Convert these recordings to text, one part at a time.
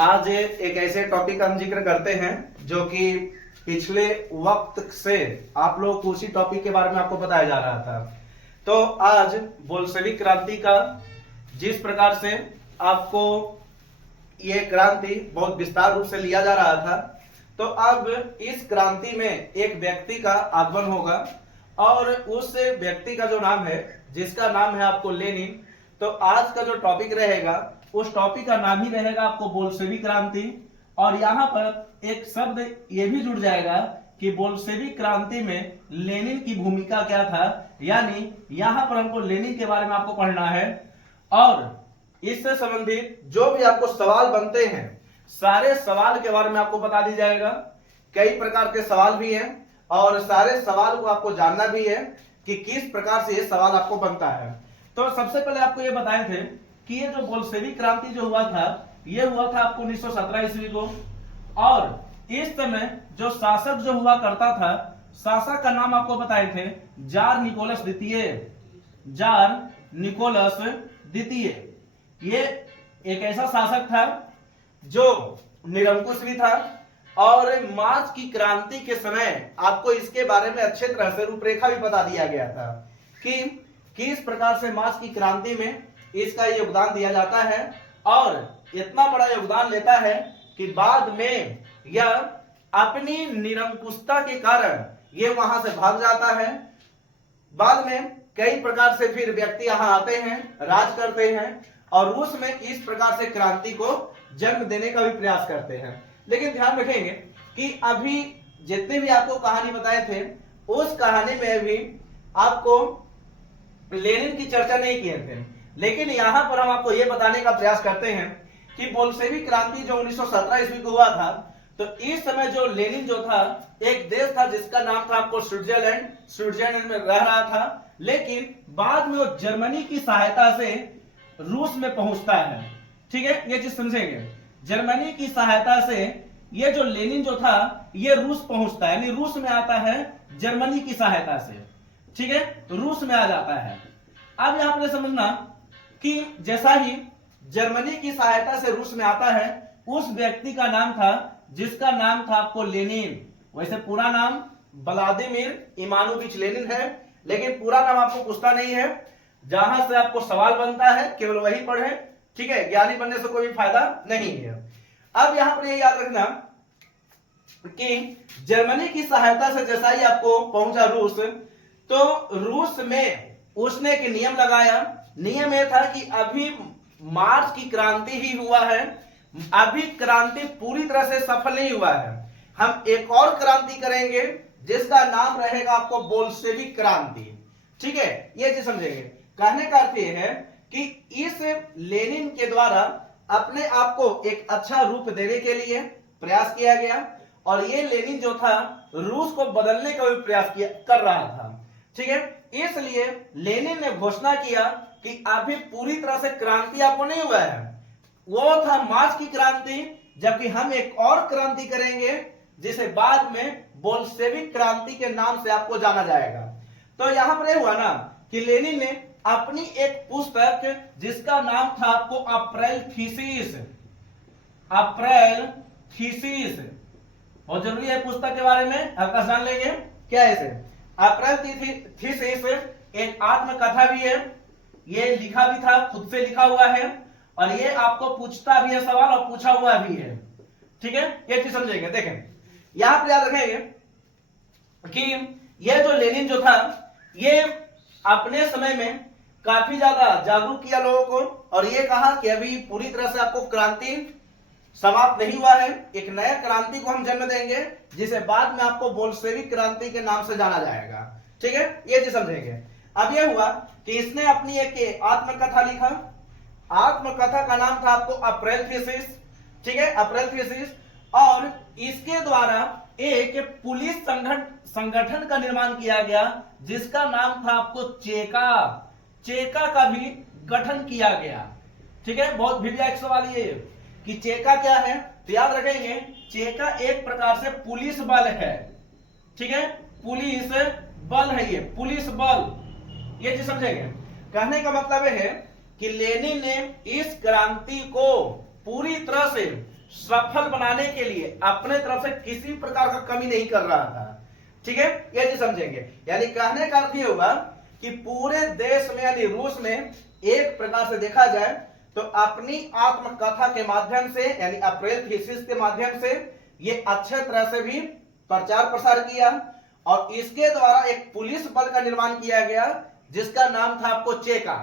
आज एक ऐसे टॉपिक का हम जिक्र करते हैं जो कि पिछले वक्त से आप लोग को उसी टॉपिक के बारे में आपको बताया जा रहा था। तो आज बोल्शेविक क्रांति का जिस प्रकार से आपको ये क्रांति बहुत विस्तार रूप से लिया जा रहा था, तो अब इस क्रांति में एक व्यक्ति का आगमन होगा और उस व्यक्ति का जो नाम है, जिसका नाम है आपको लेनिन। तो आज का जो टॉपिक रहेगा उस टॉपिक का नाम ही रहेगा आपको बोल्शेविक क्रांति। और यहाँ पर एक शब्द ये भी जुड़ जाएगा कि बोल्शेविक क्रांति में लेनिन की भूमिका क्या था, यानी यहाँ पर हमको लेनिन के बारे में आपको पढ़ना है। और इससे संबंधित जो भी आपको सवाल बनते हैं, सारे सवाल के बारे में आपको बता दी जाएगा। कई प्रकार के सवाल भी हैं और सारे सवाल को आपको जानना भी है कि किस प्रकार से ये सवाल आपको बनता है। तो सबसे पहले आपको ये बताए थे कि ये जो बोल्शेविक क्रांति जो हुआ था, ये हुआ था आपको 1917 ईस्वी को। और इस समय जो शासक जो हुआ करता था, शासक का नाम आपको बताए थे जार निकोलस द्वितीय। जार निकोलस द्वितीय ये एक ऐसा शासक था जो निरंकुश भी था। और मार्च की क्रांति के समय आपको इसके बारे में अच्छे तरह से रूपरेखा भी बता दिया गया था कि किस प्रकार से मार्च की क्रांति में इसका योगदान दिया जाता है। और इतना बड़ा योगदान लेता है कि बाद में यह अपनी निरंकुशता के कारण ये वहां से भाग जाता है। बाद में कई प्रकार से फिर व्यक्ति यहाँ आते हैं, राज करते हैं और रूस में इस प्रकार से क्रांति को जन्म देने का भी प्रयास करते हैं। लेकिन ध्यान रखेंगे कि अभी जितने भी आपको कहानी बताए थे, उस कहानी में भी आपको लेनिन की चर्चा नहीं किए थे। लेकिन यहां पर हम आपको यह बताने का प्रयास करते हैं कि बोल्शेविक क्रांति जो 1917 ईस्वी को हुआ था, तो इस समय जो लेनिन जो था, एक देश था जिसका नाम था आपको स्विट्जरलैंड। स्विट्जरलैंड में रह रहा था, लेकिन बाद में वो जर्मनी की सहायता से रूस में पहुंचता है। ठीक है, ये चीज समझेंगे। जर्मनी की सहायता से ये जो लेनिन जो था, ये रूस पहुंचता है, यानी रूस में आता है जर्मनी की सहायता से। ठीक है, रूस में आ जाता है। अब यहां पर समझना कि जैसा ही जर्मनी की सहायता से रूस में आता है, उस व्यक्ति का नाम था, जिसका नाम था आपको लेनिन। वैसे पूरा नाम व्लादिमीर इमानोविच लेनिन है, लेकिन पूरा नाम आपको पूछता नहीं है। जहां से आपको सवाल बनता है केवल वही पढ़े। ठीक है, ज्ञानी बनने से कोई फायदा नहीं है। अब यहां पर ये याद रखना कि जर्मनी की सहायता से जैसा ही आपको पहुंचा रूस, तो रूस में उसने एक नियम लगाया। नियम यह था कि अभी मार्च की क्रांति ही हुआ है, अभी क्रांति पूरी तरह से सफल नहीं हुआ है। हम एक और क्रांति करेंगे जिसका नाम रहेगा आपको बोल्शेविक क्रांति। ठीक है, ये चीज समझेंगे। कहने का अर्थ यह है कि इस लेनिन के द्वारा अपने आप को एक अच्छा रूप देने के लिए प्रयास किया गया। और ये लेनिन जो था, रूस को बदलने का भी प्रयास कर रहा था। ठीक है, इसलिए लेनिन ने घोषणा किया कि अभी पूरी तरह से क्रांति आपको नहीं हुआ है। वो था मार्च की क्रांति, जबकि हम एक और क्रांति करेंगे जिसे बाद में बोल्शेविक क्रांति के नाम से आपको जाना जाएगा। तो यहां पर हुआ ना कि लेनिन ने अपनी एक पुस्तक जिसका नाम था आपको अप्रैल थीसिस। अप्रैल थीसिस बहुत जरूरी है पुस्तक के बारे में, आपका जान लेंगे क्या है इसे। अप्रैल थीसिस एक आत्मकथा भी है, ये लिखा भी था, खुद से लिखा हुआ है, और ये आपको पूछता भी है सवाल और पूछा हुआ भी है। ठीक है, ये चीज समझेंगे। देखें, यहां पर याद रखेंगे कि ये जो लेनिन जो था, ये अपने समय में काफी ज्यादा जागरूक किया लोगों को, और ये कहा कि अभी पूरी तरह से आपको क्रांति समाप्त नहीं हुआ है, एक नया क्रांति को हम जन्म देंगे जिसे बाद में आपको बोल्शेविक क्रांति के नाम से जाना जाएगा। ठीक है, ये चीज समझेंगे। अब यह हुआ कि इसने अपनी एक आत्मकथा लिखा। आत्मकथा का नाम था आपको अप्रैल थीसिस। ठीक है, अप्रैल थीसिस। और इसके द्वारा एक पुलिस संगठन का निर्माण किया गया जिसका नाम था आपको चेका। चेका का भी गठन किया गया। ठीक है, बहुत भिड़िया एक सवाल ये कि चेका क्या है, तो याद रखेंगे चेका एक प्रकार से पुलिस बल है। ठीक है, पुलिस बल है, ये पुलिस बल, ये चीज समझेंगे। कहने का मतलब है कि लेनिन ने इस क्रांति को पूरी तरह से सफल बनाने के लिए अपने तरफ से किसी प्रकार का कमी नहीं कर रहा था। ठीक है, ये चीज समझेंगे। यानी कहने का अर्थ ये होगा कि पूरे देश में यानी रूस में एक प्रकार से देखा जाए तो अपनी आत्मकथा के माध्यम से यानी अप्रैल थीसिस के माध्यम से ये अच्छे तरह से भी प्रचार प्रसार किया और इसके द्वारा एक पुलिस बल का निर्माण किया गया जिसका नाम था आपको चेका।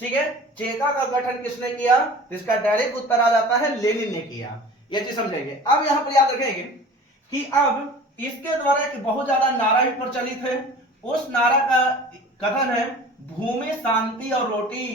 ठीक है, चेका का गठन किसने किया? इसका डायरेक्ट उत्तर आ जाता है लेनिन ने किया। ये चीज समझेंगे। अब यहां पर याद रखेंगे कि अब इसके द्वारा एक बहुत ज्यादा नारा भी प्रचलित है। उस नारा का कथन है भूमि शांति और रोटी,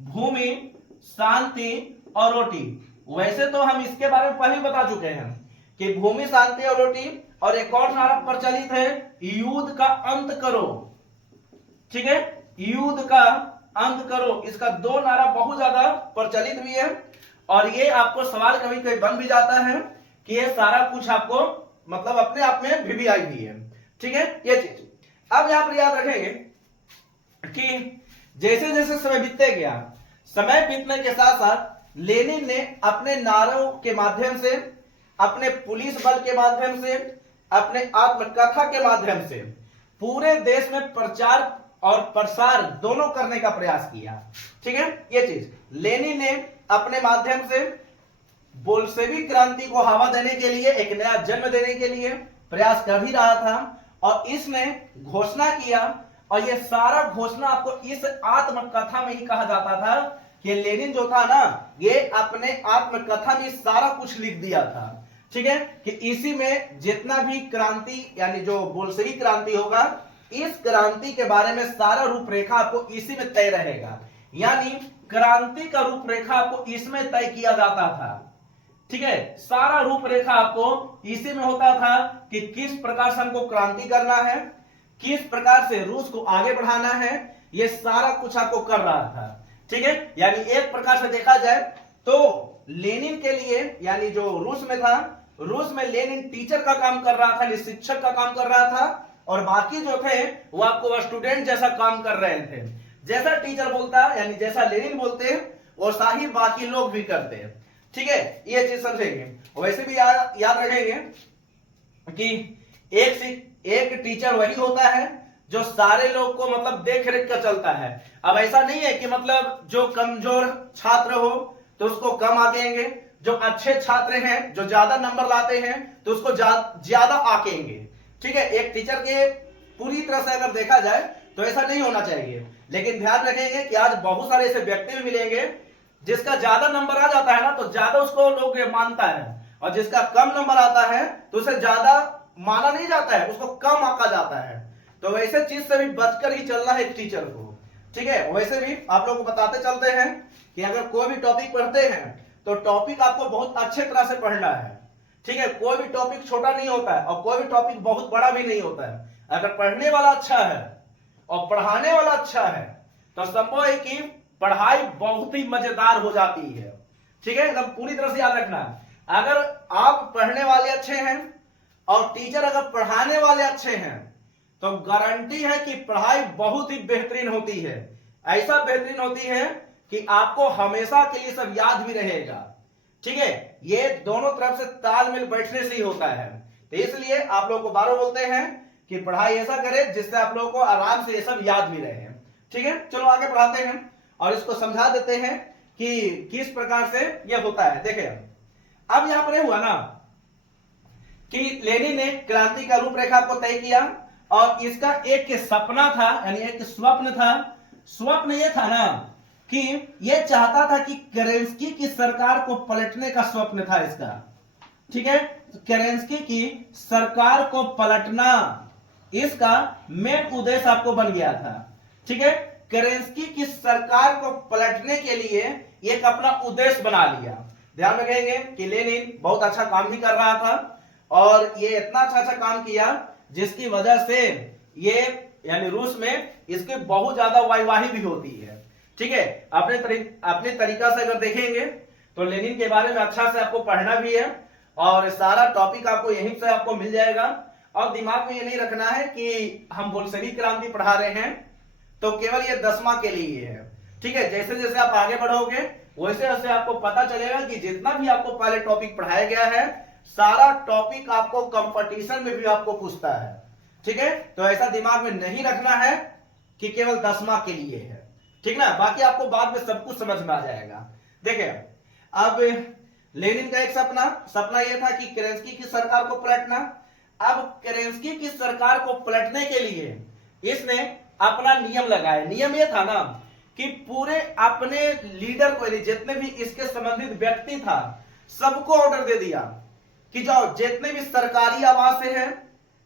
भूमि शांति और रोटी। वैसे तो हम इसके बारे में पहले बता चुके हैं कि भूमि शांति और रोटी, और एक और नारा प्रचलित है युद्ध का अंत करो। ठीक है, युद्ध का अंत करो। इसका दो नारा बहुत ज्यादा प्रचलित भी है और ये आपको सवाल कभी कभी बन भी जाता है कि ये सारा कुछ आपको मतलब अपने आप में भी आई भी है। ठीक है, ये चीज अब यहां पर याद रखेंगे कि जैसे जैसे समय बीतते गया, समय बीतने के साथ साथ लेनिन ने अपने नारों के माध्यम से, अपने पुलिस बल के माध्यम से, अपने आत्मकथा के माध्यम से पूरे देश में प्रचार और प्रसार दोनों करने का प्रयास किया। ठीक है, ये चीज लेनिन ने अपने माध्यम से बोल्शेविक क्रांति को हवा देने के लिए, एक नया जन्म देने के लिए प्रयास कर ही रहा था और इसने घोषणा किया और ये सारा घोषणा आपको इस आत्मकथा में ही कहा जाता था कि लेनिन जो था ना ये अपने आत्मकथा में सारा कुछ लिख दिया था। ठीक है, कि इसी में जितना भी क्रांति यानी जो बोल्शेविक क्रांति होगा, इस क्रांति के बारे में सारा रूपरेखा आपको इसी में तय रहेगा। यानी क्रांति का रूपरेखा आपको इसमें तय किया जाता था। ठीक है, सारा रूपरेखा आपको इसी में होता था कि किस प्रकार से हमको क्रांति करना है, किस प्रकार से रूस को आगे बढ़ाना है, ये सारा कुछ आपको कर रहा था। ठीक है, यानी एक प्रकार से देखा जाए तो लेनिन के लिए यानी जो रूस में था, रूस में लेनिन टीचर का काम कर रहा था, शिक्षक का काम कर रहा था और बाकी जो थे वो आपको स्टूडेंट जैसा काम कर रहे थे। जैसा टीचर बोलता यानी जैसा लेनिन बोलते वैसा ही बाकी लोग भी करते। ठीक है, ये चीज समझेंगे। वैसे भी याद रखेंगे कि एक टीचर वही होता है जो सारे लोग को मतलब देख रेख कर चलता है। अब ऐसा नहीं है कि मतलब जो कमजोर छात्र हो तो उसको कम आंकेंगे, जो अच्छे छात्र हैं जो ज्यादा नंबर लाते हैं तो उसको ज्यादा आंकेंगे। ठीक है, एक टीचर के पूरी तरह से अगर देखा जाए तो ऐसा नहीं होना चाहिए। लेकिन ध्यान रखेंगे कि आज बहुत सारे ऐसे व्यक्ति भी मिलेंगे जिसका ज्यादा नंबर आ जाता है ना तो ज्यादा उसको लोग मानता है और जिसका कम नंबर आता है तो उसे ज्यादा माना नहीं जाता है, उसको कम आंका जाता है। तो वैसे चीज से भी बचकर ही चलना है एक टीचर को। ठीक है, वैसे भी आप लोग को बताते चलते हैं कि अगर कोई भी टॉपिक पढ़ते हैं तो टॉपिक आपको बहुत अच्छे तरह से पढ़ना है। ठीक है, कोई भी टॉपिक छोटा नहीं होता है और कोई भी टॉपिक बहुत बड़ा भी नहीं होता है। अगर पढ़ने वाला अच्छा है और पढ़ाने वाला अच्छा है तो संभव है कि पढ़ाई बहुत ही मजेदार हो जाती है। ठीक है, एकदम पूरी तरह से याद रखना। अगर आप पढ़ने वाले अच्छे हैं और टीचर अगर पढ़ाने वाले अच्छे हैं तो गारंटी है कि पढ़ाई बहुत ही बेहतरीन होती है। ऐसा बेहतरीन होती है कि आपको हमेशा के लिए सब याद भी रहेगा। ठीक है, ये दोनों तरफ से तालमेल बैठने से ही होता है। तो इसलिए आप लोगों को बार बोलते हैं कि पढ़ाई ऐसा करें जिससे आप लोगों को आराम से ये सब याद भी रहे। ठीक है, चलो आगे बढ़ाते हैं और इसको समझा देते हैं कि किस प्रकार से ये होता है। देखिए अब यहां पर हुआ ना कि लेनिन ने क्रांति का रूपरेखा को तय किया और इसका एक सपना था यानी एक स्वप्न था। स्वप्न ये था ना कि ये चाहता था कि केरेंस्की की सरकार को पलटने का स्वप्न था इसका। ठीक है, केरेंस्की की सरकार को पलटना इसका मेन उद्देश्य आपको बन गया था। ठीक है, केरेंस्की की सरकार को पलटने के लिए एक अपना उद्देश्य बना लिया। ध्यान रखेंगे कि लेनिन बहुत अच्छा काम भी कर रहा था और ये इतना अच्छा काम किया जिसकी वजह से ये यानी रूस में इसकी बहुत ज्यादा वाहवाही भी होती है। ठीक है, अपने तरीका से अगर देखेंगे तो लेनिन के बारे में अच्छा से आपको पढ़ना भी है और सारा टॉपिक आपको यहीं से आपको मिल जाएगा। और दिमाग में ये नहीं रखना है कि हम बोल्शेविक क्रांति पढ़ा रहे हैं तो केवल ये 10वां के लिए है। ठीक है, जैसे जैसे आप आगे बढ़ोगे वैसे वैसे आपको पता चलेगा कि जितना भी आपको पहले टॉपिक पढ़ाया गया है सारा टॉपिक आपको कंपटीशन में भी आपको पूछता है। ठीक है, तो ऐसा दिमाग में नहीं रखना है कि केवल 10 मार्क के लिए है, ठीक ना, बाकी आपको बाद में सब कुछ समझ में आ जाएगा। देखिए अब लेनिन का एक सपना यह था कि केरेंस्की की सरकार को पलटना। अब केरेंस्की की सरकार को पलटने के लिए इसने अपना नियम लगाया। नियम यह था ना कि पूरे अपने लीडर को, जितने भी इसके संबंधित व्यक्ति था, सबको ऑर्डर दे दिया कि जाओ जितने भी सरकारी आवास हैं,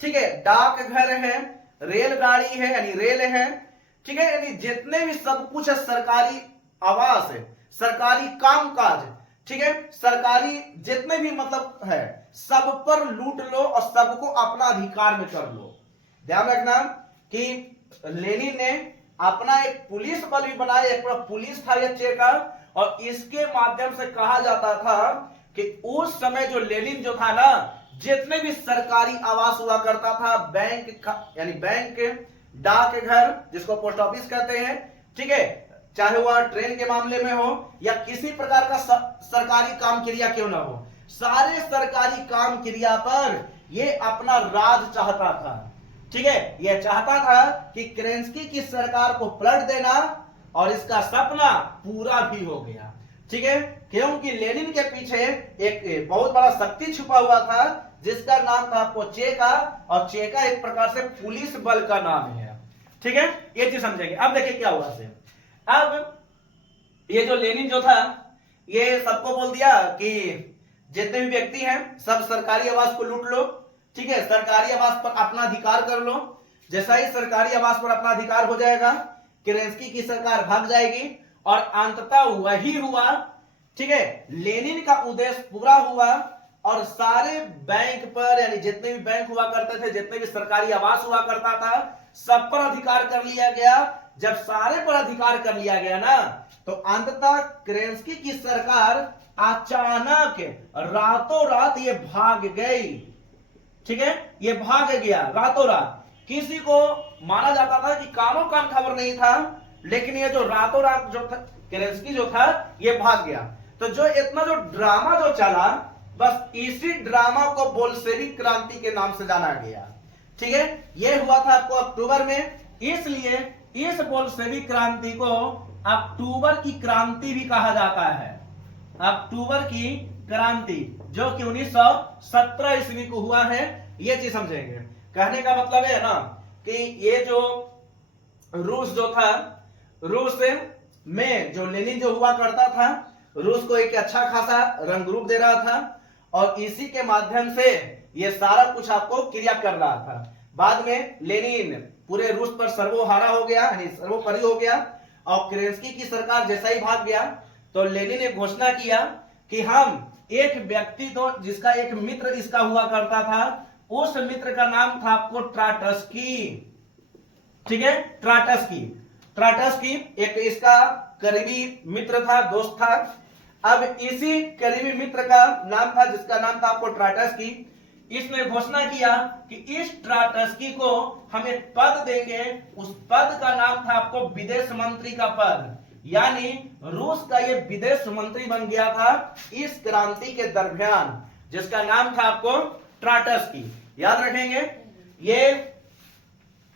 ठीक है, डाकघर है, रेलगाड़ी है यानी रेल है, ठीक है, यानी जितने भी सब कुछ है, सरकारी आवास है, सरकारी कामकाज, ठीक है, सरकारी जितने भी मतलब है, सब पर लूट लो और सबको अपना अधिकार में कर लो। ध्यान रखना कि लेनिन ने अपना एक पुलिस बल भी बनाया, एक पूरा पुलिस था ये चेकर, और इसके माध्यम से कहा जाता था कि उस समय जो लेनिन जो था ना, जितने भी सरकारी आवास हुआ करता था, बैंक यानी बैंक, डाकघर जिसको पोस्ट ऑफिस कहते हैं, ठीक है, चाहे वह ट्रेन के मामले में हो या किसी प्रकार का सरकारी काम क्रिया क्यों ना हो, सारे सरकारी काम क्रिया पर ये अपना राज चाहता था। ठीक है, यह चाहता था कि केरेंस्की की सरकार को पलट देना, और इसका सपना पूरा भी हो गया। ठीक है, क्योंकि लेनिन के पीछे एक बहुत बड़ा शक्ति छुपा हुआ था जिसका नाम था आपको चेका, और चेका एक प्रकार से पुलिस बल का नाम है। ठीक है, ये चीज समझेंगे। अब देखिए क्या हुआ से, अब ये जो लेनिन जो था ये सबको बोल दिया कि जितने भी व्यक्ति हैं सब सरकारी आवास को लूट लो। ठीक है, सरकारी आवास पर अपना अधिकार कर लो। जैसा ही सरकारी आवास पर अपना अधिकार हो जाएगा, केरेंस्की की सरकार भाग जाएगी, और अंततः वही हुआ। ठीक है, लेनिन का उद्देश्य पूरा हुआ, और सारे बैंक पर यानी जितने भी बैंक हुआ करते थे, जितने भी सरकारी आवास हुआ करता था, सब पर अधिकार कर लिया गया। जब सारे पर अधिकार कर लिया गया ना, तो अंततः केरेंस्की की सरकार अचानक रातों रात ये भाग गई। ठीक है, ये भाग गया रातों रात। किसी को माना जाता था कि कानों कान खबर नहीं था, लेकिन ये जो रातों रात जो था केरेंस्की जो था ये भाग गया। तो जो इतना जो ड्रामा जो चला, बस इसी ड्रामा को बोल्शेविक क्रांति के नाम से जाना गया। ठीक है, ये हुआ था आपको अक्टूबर में, इसलिए इस बोल्शेविक क्रांति को अक्टूबर की क्रांति भी कहा जाता है। अक्टूबर की क्रांति जो कि 1917 ईस्वी को हुआ है, ये चीज समझेंगे। कहने का मतलब है ना कि ये जो रूस जो था, रूस में जो लेनिन जो हुआ करता था, रूस को एक अच्छा खासा रंग रूप दे रहा था, और इसी के माध्यम से ये सारा कुछ आपको क्रिया कर रहा था। बाद में लेनिन पूरे रूस पर सर्वहारा हो गया, यानी सर्वोपरि हो गया, और केरेंस्की की सरकार जैसा ही भाग गया, तो लेनिन ने घोषणा किया कि हम एक व्यक्ति तो जिसका एक मित्र इसका हुआ करता था, उस मित्र का नाम था आपको ट्राटस्की। ठीक है, ट्राटस्की एक इसका करीबी मित्र था, दोस्त था। अब इसी करीबी मित्र का नाम था जिसका नाम था आपको ट्राटस्की। इसने घोषणा किया कि इस ट्राटस्की को हम एक पद देंगे, उस पद का नाम था आपको विदेश मंत्री का पद, यानी रूस का ये विदेश मंत्री बन गया था इस क्रांति के दरमियान, जिसका नाम था आपको ट्राटस्की। याद रखेंगे, ये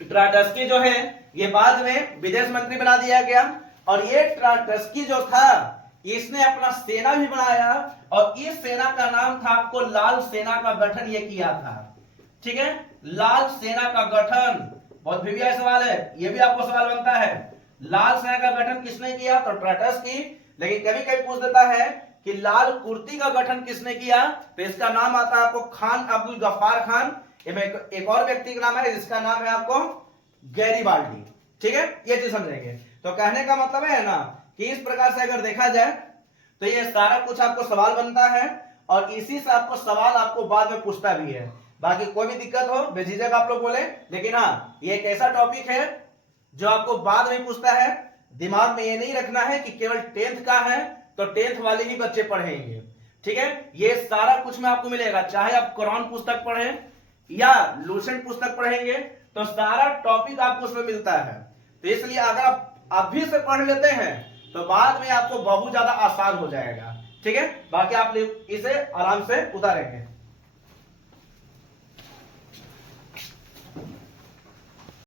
ट्राटस्की जो है ये बाद में विदेश मंत्री बना दिया गया, और ये ट्राटस्की जो था इसने अपना सेना भी बनाया, और इस सेना का नाम था आपको लाल सेना का गठन ये किया था। ठीक है, लाल सेना का गठन बहुत वीवीआई सवाल है, ये भी आपको सवाल बनता है, लाल सेना का गठन किसने किया, तो ट्राटस्की। लेकिन कभी कभी पूछ देता है कि लाल कुर्ती का गठन किसने किया, तो इसका नाम आता है आपको खान अब्दुल गफ्फार खान। एक और व्यक्ति का नाम है जिसका नाम है आपको गैरीबाल्डी। ठीक है, ये चीज समझेंगे। तो कहने का मतलब है ना कि इस प्रकार से अगर देखा जाए तो ये सारा कुछ आपको सवाल बनता है, और इसी से आपको सवाल आपको बाद में पूछता भी है। बाकी कोई भी दिक्कत हो बेझिझक आप लोग बोले, लेकिन हाँ ये एक ऐसा टॉपिक है जो आपको बाद में पूछता है। दिमाग में ये नहीं रखना है कि केवल 10th का है तो 10th वाले ही बच्चे पढ़ेंगे। ठीक है, ये सारा कुछ में आपको मिलेगा, चाहे आप कुरान पुस्तक पढ़ें या लूसेंट पुस्तक पढ़ेंगे, तो सारा टॉपिक आपको उसमें मिलता है। तो इसलिए अगर आप अभी से पढ़ लेते हैं तो बाद में आपको बहुत ज्यादा आसान हो जाएगा। ठीक है, बाकी आप इसे आराम से उतारेंगे।